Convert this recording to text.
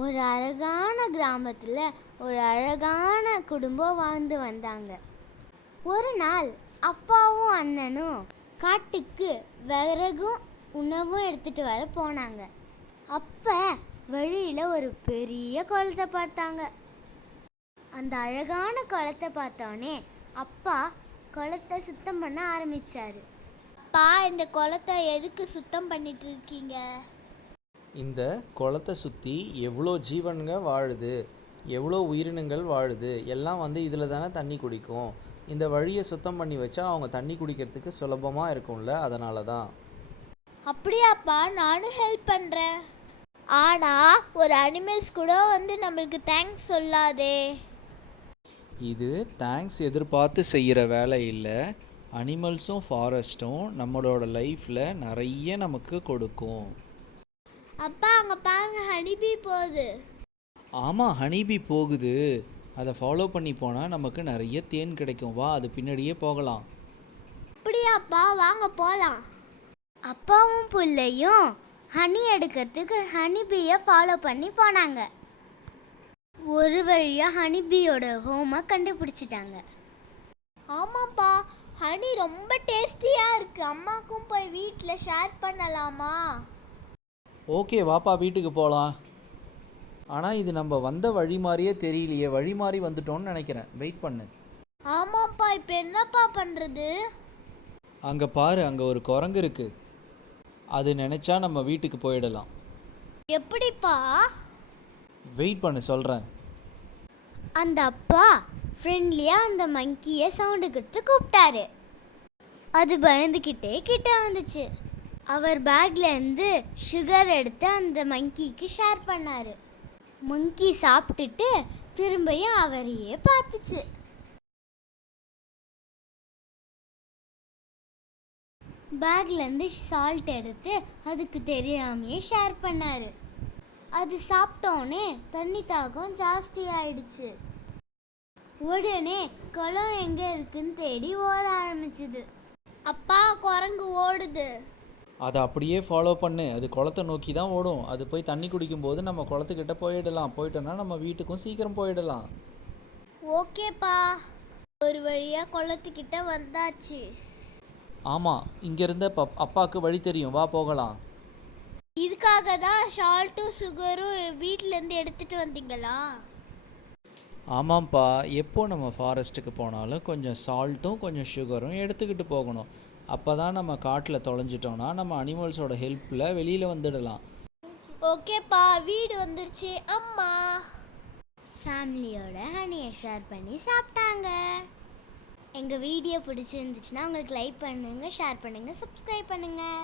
ஒரு அழகான கிராமத்தில் ஒரு அழகான குடும்பம் வாழ்ந்து வந்தாங்க. ஒரு நாள் அப்பாவும் அண்ணனும் காட்டுக்கு விறகும் உணவும் எடுத்துட்டு வர போனாங்க. அப்போ வழியில் ஒரு பெரிய குளத்தை பார்த்தாங்க. அந்த அழகான குளத்தை பார்த்தோன்னே அப்பா குளத்தை சுத்தம் பண்ண ஆரம்பிச்சாரு. அப்பா, இந்த குளத்தை எதுக்கு சுத்தம் பண்ணிட்டு இருக்கீங்க? இந்த குளத்தை சுற்றி எவ்வளோ ஜீவன்கள் வாழுது, எவ்வளோ உயிரினங்கள் வாழுது, எல்லாம் இதில் தானே தண்ணி குடிக்கும். இந்த வழியை சுத்தம் பண்ணி வச்சா அவங்க தண்ணி குடிக்கிறதுக்கு சுலபமாக இருக்கும்ல, அதனால தான். அப்படியாப்பா, நானும் ஹெல்ப் பண்ணுறேன். ஆனால் ஒரு அனிமல்ஸ் கூட நம்மளுக்கு தேங்க்ஸ் சொல்லாதே. இது தேங்க்ஸ் எதிர்பார்த்து செய்கிற வேலை இல்லை. அனிமல்ஸும் ஃபாரஸ்ட்டும் நம்மளோட லைஃப்பில் நிறைய நமக்கு கொடுக்கும். அப்பா, அங்கே பாருங்க, ஹனிபி போகுது. ஆமாம், ஹனிபி போகுது. அதை ஃபாலோ பண்ணி போனால் நமக்கு நிறைய தேன் கிடைக்கும். வா, அது பின்னாடியே போகலாம். அப்படியாப்பா, வாங்க போகலாம். அப்பாவும் பிள்ளையும் ஹனி எடுக்கிறதுக்கு ஹனிபியை ஃபாலோ பண்ணி போனாங்க. ஒரு வழியாக ஹனிபியோட ஹோமை கண்டுபிடிச்சிட்டாங்க. ஆமாப்பா, ஹனி ரொம்ப டேஸ்டியாக இருக்குது. அம்மாக்கும் போய் வீட்டில் ஷேர் பண்ணலாமா? ஓகே, வாப்பா, வீட்டுக்கு போகலாம். ஆனால் இது நம்ம வந்த வழி மாதிரியே தெரியலையே. வழி மாறி வந்துட்டோன்னு நினைக்கிறேன். வெயிட் பண்ணு. ஆமாப்பா, இப்போ என்னப்பா பண்ணுறது? அங்கே பாரு, அங்கே ஒரு குரங்கு இருக்கு. அது நினச்சா நம்ம வீட்டுக்கு போயிடலாம். எப்படிப்பா? வெயிட் பண்ணு, சொல்கிறேன். அந்த அப்பா ஃப்ரெண்ட்லியாக அந்த மங்கியை சவுண்டு கொடுத்து கூப்பிட்டாரு. அது பயந்துக்கிட்டே கிட்ட வந்துச்சு. அவர் பேக்லேருந்து சுகர் எடுத்து அந்த மங்கிக்கு ஷேர் பண்ணார். மங்கி சாப்பிட்டுட்டு திரும்பியும் அவரையே பார்த்துச்சு. பேக்லேருந்து சால்ட் எடுத்து அதுக்கு தெரியாமையே ஷேர் பண்ணார். அது சாப்பிட்டோன்னே தண்ணி தாகம் ஜாஸ்தி ஆயிடுச்சு. உடனே குளம் எங்கே இருக்குன்னு தேடி ஓட ஆரம்பிச்சுது. அப்பா, குரங்கு ஓடுது. அதை அப்படியே ஃபாலோ பண்ணு. அது குளத்தை நோக்கி தான் ஓடும். அது போய் தண்ணி குடிக்கும்போது நம்ம குளத்துக்கிட்ட போயிடலாம். போயிட்டோன்னா நம்ம வீட்டுக்கும் சீக்கிரம் போயிடலாம். ஓகேப்பா, ஒரு வழியாக குளத்துக்கிட்ட வந்தாச்சு. ஆமாம், இங்கேருந்த அப்பாவுக்கு வழி தெரியும். வா, போகலாம். இதுக்காக தான் சால்ட்டும் சுகரும் வீட்டிலேருந்து எடுத்துகிட்டு வந்தீங்களா? ஆமாம்ப்பா, எப்போ நம்ம ஃபாரஸ்ட்டுக்கு போனாலும் கொஞ்சம் சால்ட்டும் கொஞ்சம் சுகரும் எடுத்துக்கிட்டு போகணும். அப்போ தான் நம்ம காட்டில் தொலைஞ்சிட்டோன்னா நம்ம அனிமல்ஸோட ஹெல்ப்பில் வெளியில் வந்துடலாம். ஓகேப்பா, வீடு வந்துருச்சு. அம்மா ஃபேமிலியோட ஹனியை ஷேர் பண்ணி சாப்பிட்டாங்க. எங்கள் வீடியோ பிடிச்சிருந்துச்சுன்னா உங்களுக்கு லைக் பண்ணுங்கள், ஷேர் பண்ணுங்கள், சப்ஸ்கிரைப் பண்ணுங்கள்.